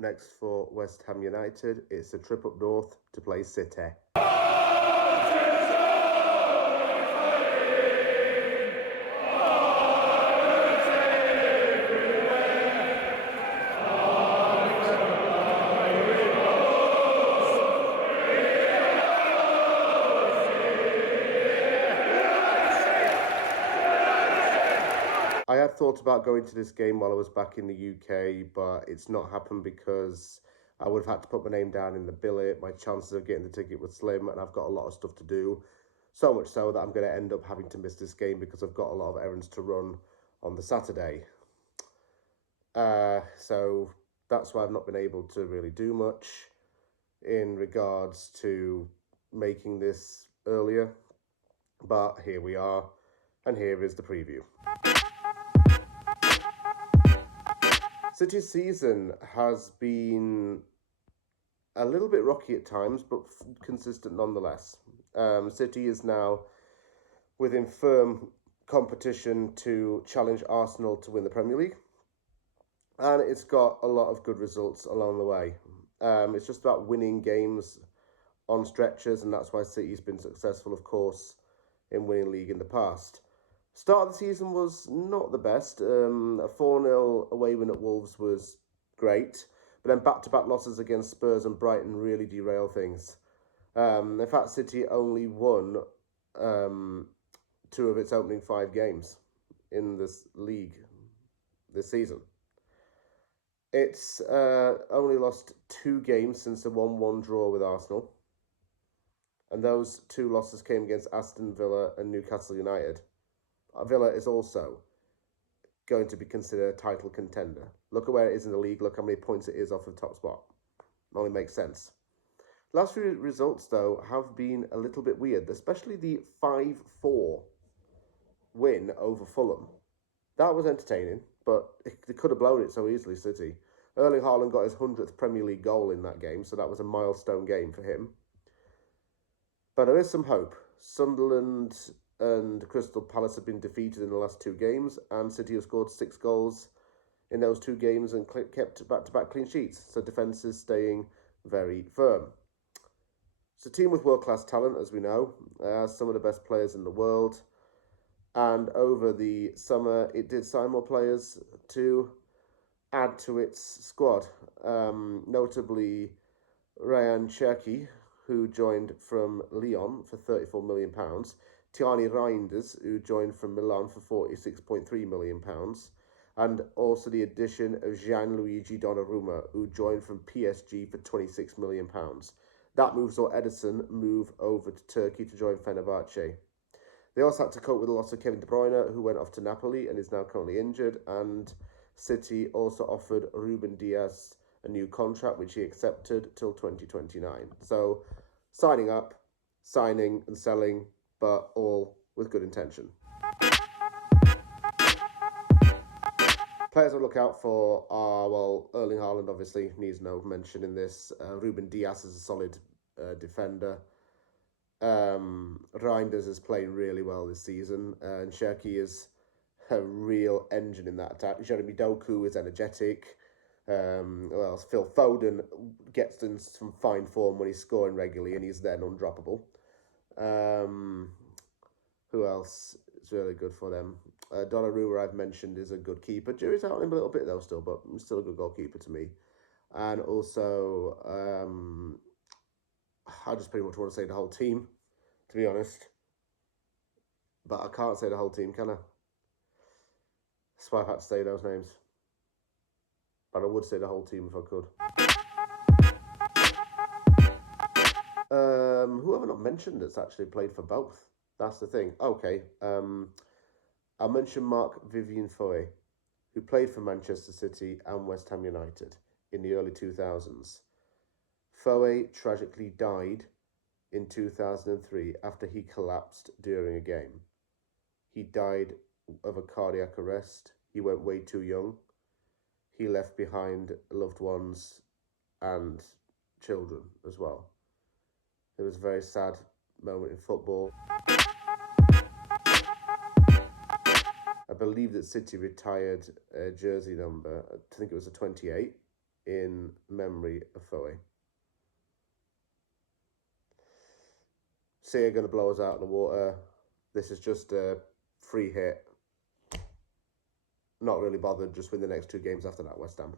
next for West Ham United, it's a trip up north to play City. I had thought about going to this game while I was back in the UK, but it's not happened because I would have had to put my name down in the billet. My chances of getting the ticket were slim, and I've got a lot of stuff to do. So much so that I'm going to end up having to miss this game because I've got a lot of errands to run on the Saturday. So that's why I've not been able to really do much in regards to making this earlier. But here we are, and here is the preview. City's season has been a little bit rocky at times, but consistent nonetheless. City is now within firm competition to challenge Arsenal to win the Premier League, and it's got a lot of good results along the way. It's just about winning games on stretches, and that's why City's been successful, of course, in winning league in the past. Start of the season was not the best. A 4-0 away win at Wolves was great, but then back-to-back losses against Spurs and Brighton really derail things. In fact, City only won 2 of its opening 5 games in this league this season. It's only lost 2 games since the 1-1 draw with Arsenal, and those 2 losses came against Aston Villa and Newcastle United. Villa is also going to be considered a title contender. Look at where it is in the league. Look how many points it is off the top spot. It only makes sense. Last few results, though, have been a little bit weird, especially the 5-4 win over Fulham. That was entertaining, but they could have blown it so easily, City. Erling Haaland got his 100th Premier League goal in that game, so that was a milestone game for him. But there is some hope. Sunderland and Crystal Palace have been defeated in the last 2 games, and City have scored 6 goals in those 2 games and kept back-to-back clean sheets, so defence is staying very firm. It's a team with world-class talent, as we know, some of the best players in the world, and over the summer it did sign more players to add to its squad, notably Ryan Cherki, who joined from Lyon for £34 million, Tierney Reinders, who joined from Milan for £46.3 million, and also the addition of Gianluigi Donnarumma, who joined from PSG for £26 million. That move saw Ederson move over to Turkey to join Fenerbahce. They also had to cope with the loss of Kevin De Bruyne, who went off to Napoli and is now currently injured, and City also offered Ruben Dias a new contract, which he accepted till 2029. So, signing up, signing and selling, but all with good intention. Players to look out for are, well, Erling Haaland obviously needs no mention in this. Ruben Dias is a solid defender. Reinders is playing really well this season, and Cherki is a real engine in that attack. Jeremy Doku is energetic. Well, Phil Foden gets in some fine form when he's scoring regularly, and he's then undroppable. Who else is really good for them? Donnarumma, I've mentioned, is a good keeper. Jury's out on him a little bit, though, still, but still a good goalkeeper to me. And also, I just pretty much want to say the whole team, to be honest. But I can't say the whole team, can I? That's why I've had to say those names. But I would say the whole team if I could. Who have I not mentioned that's actually played for both? That's the thing. Okay. I'll mention Marc-Vivien Foé, who played for Manchester City and West Ham United in the early 2000s. Foé tragically died in 2003 after he collapsed during a game. He died of a cardiac arrest. He went way too young. He left behind loved ones and children as well. It was a very sad moment in football. I believe that City retired a jersey number, I think it was a 28, in memory of Foe. Sea are going to blow us out of the water. This is just a free hit. Not really bothered, just win the next 2 games after that, West Ham.